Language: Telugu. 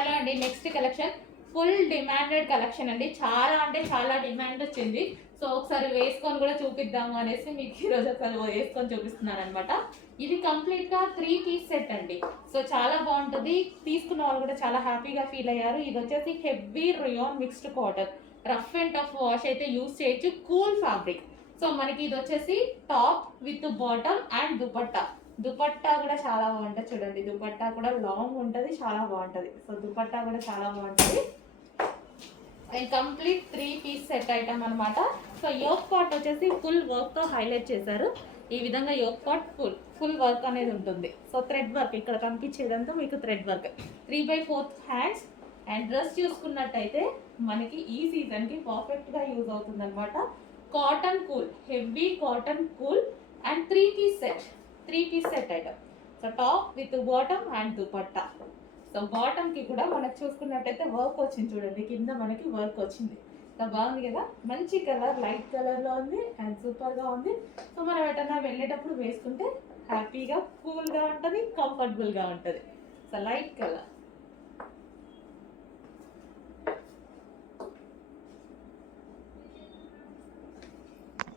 హలో అండి, next collection full demanded collection అండి. చాలా అంటే చాలా డిమాండ్ వచ్చింది. సో ఒకసారి వేసుకొని కూడా చూపిద్దాము అనేసి మీకు ఈరోజు ఒకసారి వేసుకొని చూపిస్తున్నాను అనమాట. ఇది కంప్లీట్ గా 3 పీస్ సెట్ అండి. సో చాలా బాగుంటుంది. తీసుకున్న వాళ్ళు కూడా చాలా హ్యాపీగా ఫీల్ అయ్యారు. ఇది వచ్చేసి heavy rayon mixed cotton, rough and tough wash అయితే యూస్ చేయొచ్చు. Cool fabric. సో మనకి ఇది వచ్చేసి top with bottom and dupatta. Dupatta కూడా చాలా బాగుంటుంది. చూడండి, దుపట్టా కూడా లాంగ్ ఉంటుంది, చాలా బాగుంటుంది. సో దుపట్టా కూడా చాలా బాగుంటుంది. And complete 3 piece set item అనమాట. సో యోక్ పార్ట్ వచ్చేసి ఫుల్ వర్క్తో హైలైట్ చేశారు. ఈ విధంగా యోక్ పార్ట్ ఫుల్ వర్క్ అనేది ఉంటుంది. సో థ్రెడ్ వర్క్ ఇక్కడ కనిపించేదంతా మీకు thread work. 3/4 hands. And dress చూసుకున్నట్టయితే మనకి ఈ సీజన్కి పర్ఫెక్ట్గా యూజ్ అవుతుంది అనమాట. Cotton cool, heavy cotton cool and 3 piece set item. So top with bottom and dupatta. So bottom కి కూడా మనకు చూసుకున్నట్టయితే వర్క్ వచ్చింది. చూడండి, కింద మనకి వర్క్ వచ్చింది. సో బాగుంది కదా, మంచి కలర్, లైట్ కలర్ లో ఉంది అండ్ సూపర్ గా ఉంది. సో మనం ఎటన్నా వెళ్ళేటప్పుడు వేసుకుంటే హ్యాపీగా కూల్ గా ఉంటుంది, కంఫర్టబుల్ గా ఉంటుంది. So light colour.